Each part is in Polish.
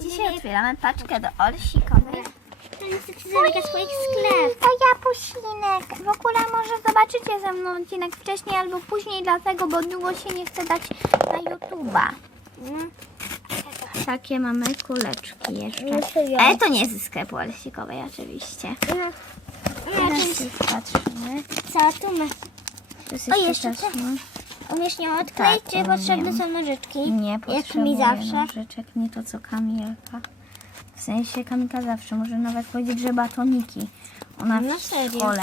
Dzisiaj otwieramy paczkę do Olsikowej. To nie chcę zamykać swoich sklep. To ja puślinek. W ogóle może zobaczycie ze mną odcinek wcześniej albo później, dlatego, bo długo się nie chce dać na YouTube'a. Mm. Takie mamy kuleczki jeszcze. No? Ale to nie ze sklepu Olsikowej oczywiście. No, no, patrzymy. Co tu ma? Jest O, jeszcze jeszcze taśma. Umiesz nią odkleić, Tak, czy potrzebne są nożyczki? Nie Jak mi zawsze. nożyczek, nie to co Kamilka. W sensie Kamilka zawsze może nawet powiedzieć, że batoniki. Ona No w serio? szkole,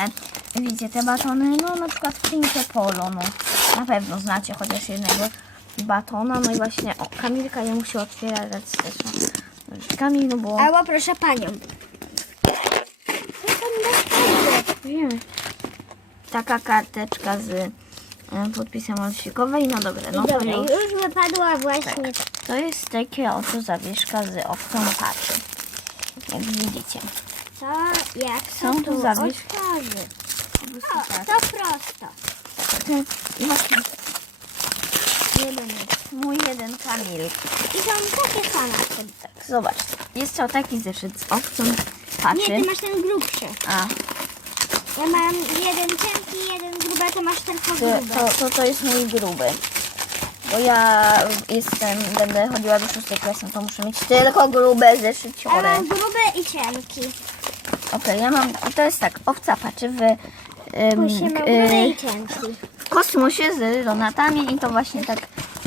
wiecie, te batony, no na przykład w Pinkę Polo, no na pewno znacie chociaż jednego batona, no i właśnie o, Kamilka je musi otwierać też nożyczkami, no bo Albo proszę panią. wiem, taka karteczka z podpisem Olsikowej, no dobra, no to Dobra, już. już wypadła właśnie. To jest takie oto zawieszka z owcą paczy. Jak widzicie. Co? Jak Są są tu zawieszki. otworzy? O, tak. to prosto. Właśnie Jeden. mój jeden Kamil. I są takie same. Tak, zobaczcie. Jest to taki zeszyt z owcą Nie, paczy. ty masz ten grubszy. A, Ja mam jeden cienki, jeden gruby, a ty masz tylko to, gruby. to, to, to jest mój gruby. Bo ja jestem, będę chodziła do szóstej klasy, to muszę mieć tylko grube Ja mam grube i cienki. Okej, ja mam, to jest tak, owca paczy w, ym, Musimy k- grube y, i cienki. w kosmosie z donatami i to właśnie tak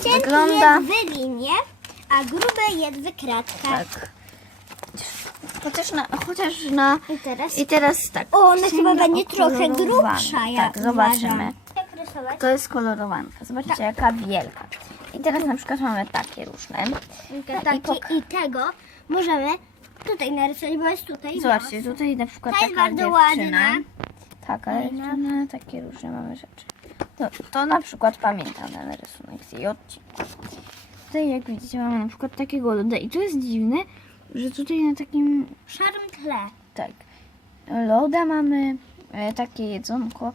Cienki wygląda. jest w linie, a grube jest w. Tak. Chociaż na, chociaż na... I teraz... I teraz tak. O, ona chyba będzie trochę grubsza, ja Tak, zobaczymy. uważam. Jak rysować? To jest kolorowanka. Zobaczcie, jaka wielka. I teraz na przykład mamy takie różne. I pok- I tego możemy tutaj narysować, bo jest tutaj. Zobaczcie, tutaj na przykład Ta jest taka bardzo dziewczyna. ładna. Tak, ale dziewczyna, takie różne mamy rzeczy. To, to na przykład pamiętam ten rysunek z jej odcinka. Tutaj jak widzicie mamy na przykład takiego loda i to jest dziwne, że tutaj na takim Szarym tle. Tak. Loda mamy, e, takie jedzonko.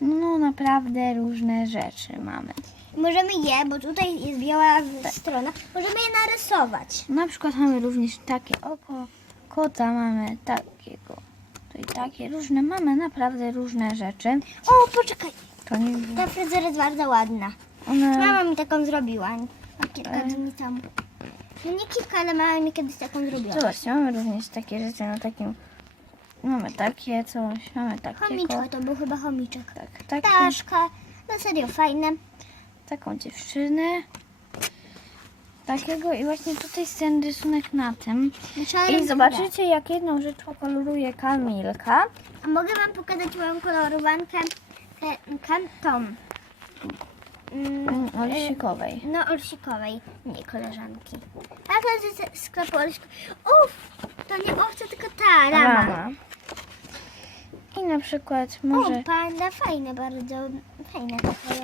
No naprawdę różne rzeczy mamy. Możemy je, bo tutaj jest biała w- strona, możemy je narysować. Na przykład mamy również takie oko kota, mamy takiego. Tutaj takie różne, mamy naprawdę różne rzeczy. O, poczekaj, To nie ta fryzura jest bardzo ładna. Mama mi taką zrobiła kilka E. dni temu. No nie kilka, ale mama mi kiedyś taką zrobiła. zobaczcie, mamy również takie rzeczy na takim. Mamy takie coś, mamy takiego. Chomiczek, to był chyba chomiczek. Tak, takie, Ptaszka, no serio, fajne. taką dziewczynę. Takiego i właśnie tutaj jest ten rysunek na tym. Szarym I zobaczycie, jak jedną rzecz pokoloruje Kamilka. A mogę wam pokazać moją kolorowankę te- kan- tą. Mm, Mm, Olsikowej. No, olsikowej, nie koleżanki. A to jest ze sklepu olsikowej. Uff, to nie owca, tylko ta rama. Rama. I na przykład może... O, panda, fajne bardzo, fajne.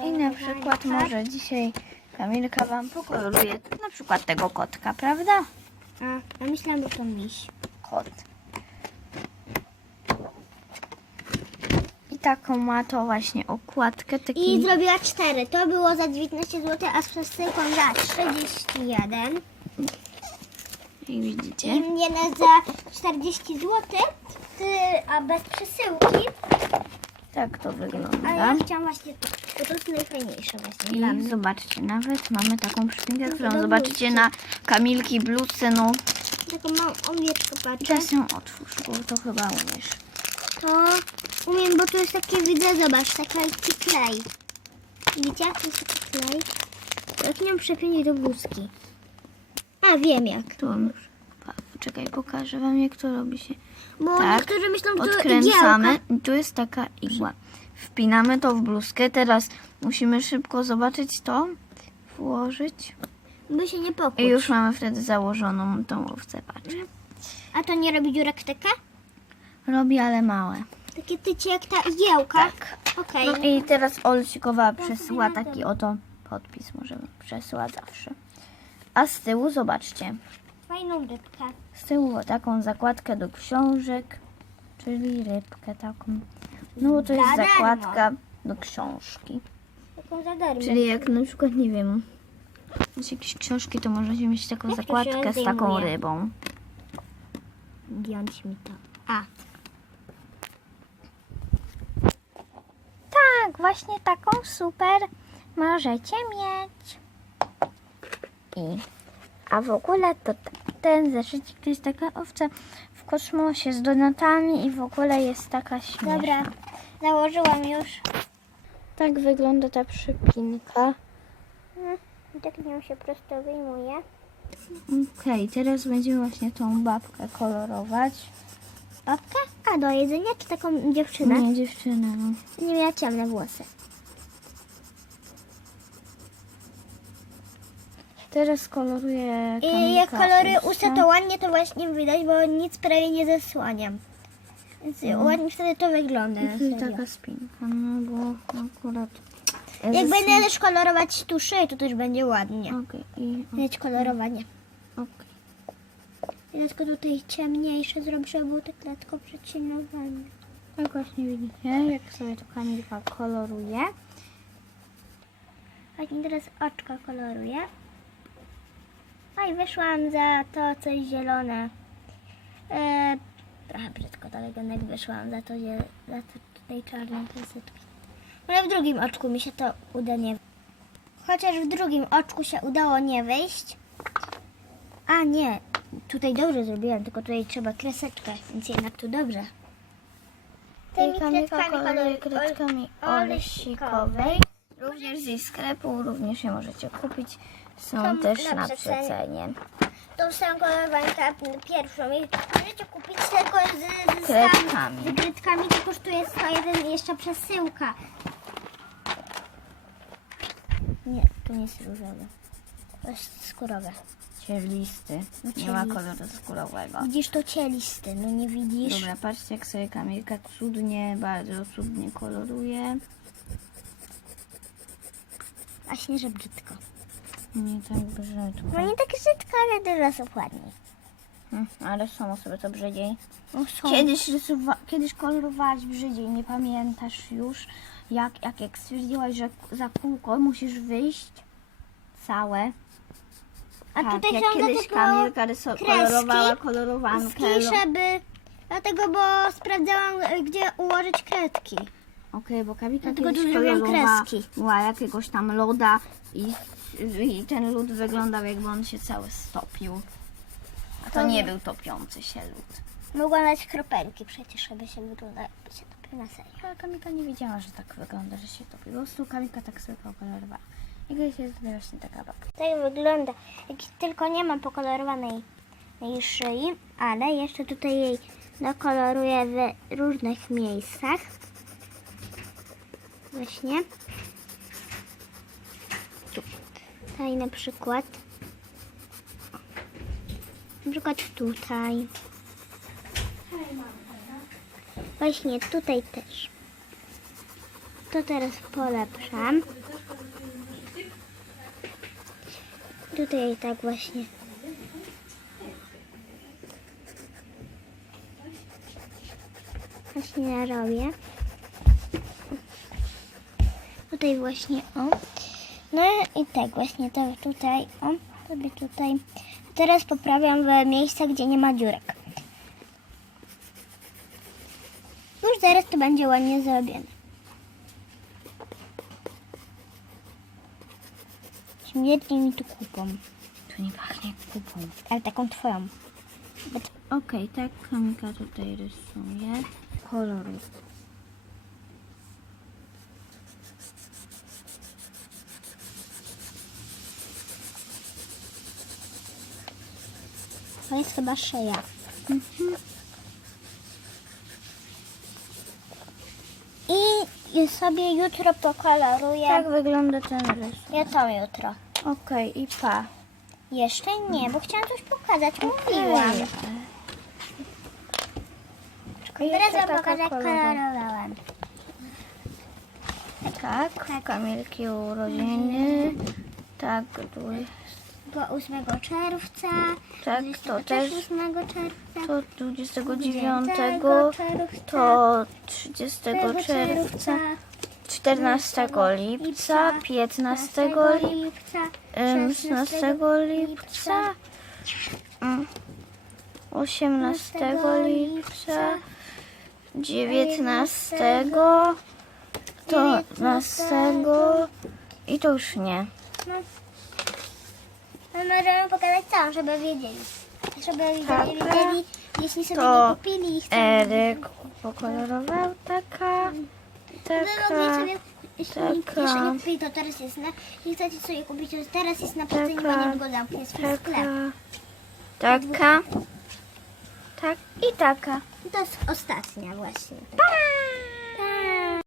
I na przykład może dzisiaj Kamilka Wam pokoloruje na przykład tego kotka, prawda? A, ja myślałam, że to miś. Kot. Taką ma to właśnie okładkę. Taki... I zrobiła cztery. To było za 19 zł, a z przesyłką za 31. I widzicie? I mnie za 40 zł, ty, a bez przesyłki. Tak to A ja wygląda. chciałam właśnie to, bo to jest najfajniejsze właśnie dla I mnie. zobaczcie, nawet mamy taką przypinkę, którą do zobaczycie bluzki. na Kamilki bluzce. No Taką małą owieczkę i patrzę. teraz ją otwórz, bo to chyba umiesz. To umiem, bo tu jest takie, widzę, zobacz, taki klej. Widzicie, to jest taki klej? Jak nią przepiąć do bluzki. A, wiem jak. Tu mam już. Czekaj, pokażę Wam jak to robi się. Bo Tak. niektórzy myślą, że to Odkręcamy tu jest taka igła. Wpinamy to w bluzkę. Teraz musimy szybko zobaczyć to, włożyć By się nie pokłuć. i już mamy wtedy założoną tą owcę patrzę. A to nie robi dziurek w tekę? Robi, ale małe. Takie tycie jak ta igiełka? Tak. Okej. No i teraz Olsikowa przesyła taki oto podpis. Możemy przesyłać zawsze. A z tyłu zobaczcie. Fajną rybkę. Z tyłu taką zakładkę do książek, czyli rybkę taką. No bo to jest Za darmo. zakładka do książki. Taką za darmo. Czyli jak na przykład, nie wiem, Macie jakieś książki, to możecie mieć taką Jak to się zakładkę z taką zdejmuje? rybą. Giąć mi to. A, Tak, właśnie taką super możecie mieć. I, a w ogóle to ten zeszycik to jest taka owca w kosmosie z donatami i w ogóle jest taka śmieszna. dobra. Założyłam już. Tak wygląda ta przypinka. I tak nią się prosto wyjmuje. Okej, teraz będziemy właśnie tą babkę kolorować. Babkę? A, do jedzenia czy taką dziewczynę? Nie, dziewczyna, no. Nie miała ciemne włosy. Teraz koloruję I jak kolory usta. usta to ładnie to właśnie widać, bo nic prawie nie zasłaniam. Więc ładnie wtedy to wygląda. na I serio. taka spinka, no bo akurat... Jak będę też kolorować tuszy, to też będzie ładnie. Okej, i... Mieć kolorowanie. okej. Dlatego tutaj ciemniejsze zrobię, żeby było tak lekko przecienowane. Tak właśnie widzicie, jak sobie to Kamilka koloruje. Właśnie teraz oczka koloruję. A i wyszłam za to coś zielone. E, trochę brzydko wygląda, jak wyszłam za to, za to tutaj czarną kreseczkę. Ale w drugim oczku mi się to uda nie Chociaż w drugim oczku się udało nie wyjść. A nie, tutaj dobrze zrobiłam, tylko tutaj trzeba kreseczkę, więc jednak tu dobrze. Tymi kredkami koloruje kolor- kredkami ol- olsikowej. Również z jej sklepu, również je możecie kupić. Są Są też na na przecenie. przecenie. Tą samą kolorowankę pierwszą i możecie kupić tylko z, z, Kredkami. z kredkami, to kosztuje 101 jeszcze przesyłka. Nie, to nie jest różowe. To jest skórowe. Cielisty. Nie ma koloru skórowego. Widzisz to cielisty, no nie widzisz? Dobra, patrzcie jak sobie Kamilka cudnie, bardzo cudnie koloruje. Właśnie, że brzydko. Nie tak brzydko. No nie tak brzydko, ale dużo osób ładniej. Hmm, Ale są osoby to brzydziej. No są. Kiedyś, rysowa- kiedyś kolorowałaś brzydziej, nie pamiętasz już, jak, jak, jak stwierdziłaś, że za kółko musisz wyjść całe. A tak, tutaj jak są kiedyś dlatego Kamilka ryso- kreski, kolorowała kolorowankę. Ski, żeby... Dlatego, bo sprawdzałam, y, gdzie ułożyć kredki. Okej, bo Kamilka Dlatego kiedyś tu zrobiłam kolorowała kreski. była jakiegoś tam loda i, i ten lód wyglądał jakby on się cały stopił. A to To nie nie. był topiący się lód. Mogłam dać kropelki przecież, żeby się wygląda, jakby się topił na serio. Ale Kamilka nie wiedziała, że tak wygląda, że się topi. Po prostu Kamilka tak sobie pokolorowała. Gdzieś jest właśnie taka babka. Tak wygląda. Tylko nie mam pokolorowanej jej szyi, ale jeszcze tutaj jej dokoloruję w różnych miejscach. Właśnie. Tutaj na przykład. Na przykład tutaj. Właśnie tutaj też. To teraz polepszam. Tutaj tak właśnie. Właśnie robię. Tutaj właśnie, o. No i tak właśnie, to tutaj, o, sobie tutaj. Teraz poprawiam w miejscach, gdzie nie ma dziurek. Już zaraz to będzie ładnie zrobione. Śmierci mi tu kupą, To nie pachnie jak kupą. ale taką twoją. Okej, tak Kamilka tutaj rysuje. Koloru. To jest chyba szyja. I sobie jutro pokoloruję. Tak wygląda ten rys. Ja to jutro. Okej, i pa. Jeszcze nie, bo chciałam coś pokazać. Mówiłam. Teraz Jeszcze wam taka pokażę, jak kolorowa. kolorowałam. Tak, Kamilki urodziny. Tak, tu jest. Było 8 czerwca. Tak, 20 to też. 8 czerwca. To 29, 9 czerwca. to 30 czerwca, 14 lipca, 15 lipca, lipca, em, 16 lipca, mm, 18 lipca, 19, to 12 i to już nie. No. No możemy pokazać całą, żeby wiedzieli. Żeby wiedzieli, jeśli sobie To kupili i chcą. Eryk pokolorował taka, mogli taka, sobie, jeśli taka. jeszcze nie kupili, to teraz jest na... Jeśli chcecie sobie kupić, to teraz jest na przecenie, bo Taka. niedługo zamknie swój taka, sklep. taka, tak i taka. To jest ostatnia właśnie. Pa!